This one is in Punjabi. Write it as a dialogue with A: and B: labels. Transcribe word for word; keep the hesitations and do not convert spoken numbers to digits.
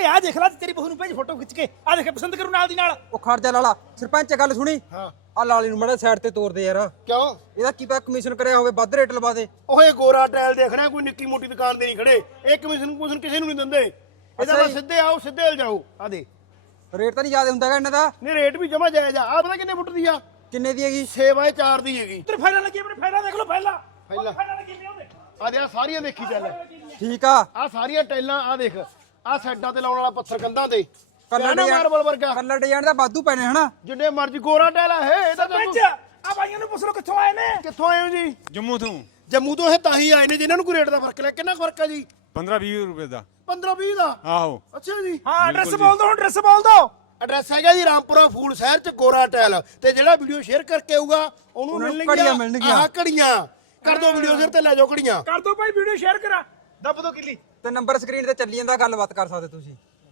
A: ਆ ਦੇਖ ਲੈ ਤੇਰੀ ਬਹੂ ਨੂੰ ਭੇਜ ਫੋਟੋ ਖਿੱਚ ਕੇ ਆ ਦੇਖ ਪਸੰਦ ਕਰੂ ਨਾਲ ਦੀ ਨਾਲ
B: ਉਹ ਖੜ ਜਾ ਲਾਲਾ ਸਰਪੰਚ ਗੱਲ ਸੁਣੀ
C: ਹਾਂ
B: ਆ ਲਾਲੀ ਨੂੰ ਮੜਾ ਸਾਈਡ ਤੇ ਤੋਰ ਦੇ ਯਾਰ
C: ਕਿਉਂ
B: ਇਹਦਾ ਕੀ ਪਾ ਕਮਿਸ਼ਨ ਕਰਿਆ ਹੋਵੇ ਵੱਧ ਰੇਟ ਲਵਾ ਦੇ
C: ਓਏ ਗੋਰਾ ਟਾਇਲ ਦੇਖਣਾ ਕੋਈ ਨਿੱਕੀ ਮੋਟੀ ਦੁਕਾਨ ਤੇ ਨਹੀਂ ਖੜੇ ਇਹ ਕਮਿਸ਼ਨ ਕਮਿਸ਼ਨ ਕਿਸੇ ਨੂੰ ਨਹੀਂ ਦਿੰਦੇ ਇਹਦਾ ਬਸ ਸਿੱਧੇ ਆਓ ਸਿੱਧੇ ਜਾਓ ਆ ਦੇ
B: ਰੇਟ ਤਾਂ ਨਹੀਂ ਜ਼ਿਆਦਾ ਹੁੰਦਾ ਹੈਗਾ ਇਹਨਾਂ ਦਾ
C: ਨਹੀਂ ਰੇਟ ਵੀ ਜਮਾ ਜਾਇਜ਼ ਆ ਆ ਪਤਾ ਕਿੰਨੇ ਫੁੱਟ ਦੀ ਆ
B: ਕਿੰਨੇ ਦੀ ਹੈਗੀ
C: ਛੇ ਬਾਏ ਚਾਰ ਦੀ ਹੈਗੀ
A: ਤੇਰੇ ਫਾਇਦਾ ਲੱਗੀ ਆਪਣੇ ਫਾਇਦਾ ਦੇਖ ਲਓ ਫਾਇਦਾ
C: ਫਾਇਲਾ।
A: ਫਾਇਦਾ ਲੱਗੀ ਪਿਆ ਉਹ ਦੇਖ
C: ਆ ਦੇ ਆ ਸਾਰੀਆਂ ਦੇਖੀ ਚੱਲ
B: ਠੀਕ ਆ
C: ਆ ਸਾਰੀਆਂ ਟਾਈਲਾਂ ਆ ਦੇਖ ਆ ਸਾਈਡਾਂ ਤੇ ਲਾਉਣ ਵਾਲਾ ਪੱਥਰ ਕੰਧਾਂ ਤੇ
B: ਕਲਰ
C: ਨਾ ਮਾਰਬਲ ਵਰਗਾ
B: ਕਲਰ ਡਿਜ਼ਾਈਨ ਦਾ ਵਾਧੂ ਪੈਣੇ ਹਨਾ
C: ਜਿੰਨੇ ਮਰਜ਼ੀ ਗੋਰਾ ਟਾਇਲ ਆ ਇਹ ਇਹਦਾ
A: ਸਰਪੰਚ
C: ਤੁਹਾਨੂੰ
A: ਆ ਬਾਈਆਂ ਨੂੰ ਪੁੱਛ ਲਓ ਕਿੱਥੋਂ ਆਏ ਨੇ
C: ਕਿੱਥੋਂ ਆਏ ਹੋ ਜੀ
D: ਜੰਮੂ ਤੋਂ
C: ਜੰਮੂ ਤੋਂ ਇਹ ਤਾਂ ਹੀ ਆਏ ਨੇ ਜਿਨ੍ਹਾਂ ਨੂੰ ਕੋਈ ਰੇਟ ਦਾ ਫਰਕ ਲਿਆ ਕਿੰਨਾ ਕੁ ਫਰਕ ਆ ਜੀ
D: ਪੰਦਰਾਂ ਵੀਹ ਰੁਪਏ ਦਾ
C: ਪੰਦਰਾਂ ਵੀਹ ਦਾ
D: ਆਹੋ
C: ਅੱਛਾ ਜੀ
A: ਹਾਂ ਐਡਰੈਸ ਬੋਲ ਦੋ ਹੁਣ ਐਡਰੈਸ ਬੋਲ ਦੋ
C: ਐਡਰੈਸ ਹੈਗਾ ਜੀ ਰਾਮਪੁਰਾ ਫੂਲ ਸ਼ਹਿਰ ਚ ਗੋਰਾ ਟਾਇਲ ਤੇ ਜਿਹੜਾ ਵੀਡੀਓ ਸ਼ੇਅਰ ਕਰਕੇ ਆਊਗਾ ਉਹਨੂੰ
B: ਉਹਨਾਂ ਨੂੰ
C: ਮਿਲਣਗੀਆਂ
B: ਘੜੀਆਂ ਮਿਲਣਗੀਆਂ।
C: ਆਹ ਘੜੀਆਂ ਕਰ ਦੋ ਵੀਡੀਓ ਸ਼ੇਅਰ ਤੇ ਲੈ ਜਾਓ ਘੜੀਆਂ
A: ਕਰ ਦੋ ਭਾਈ ਵੀਡੀਓ ਸ਼ੇਅਰ ਕਰਾ ਦੱਬ ਦੋ ਕਿੱਲੀ
B: ਤੇ ਨੰਬਰ ਸਕਰੀਨ ਤੇ ਚੱਲੀ ਜਾਂਦਾ ਗੱਲਬਾਤ ਕਰ ਸਕਦੇ ਤੁਸੀਂ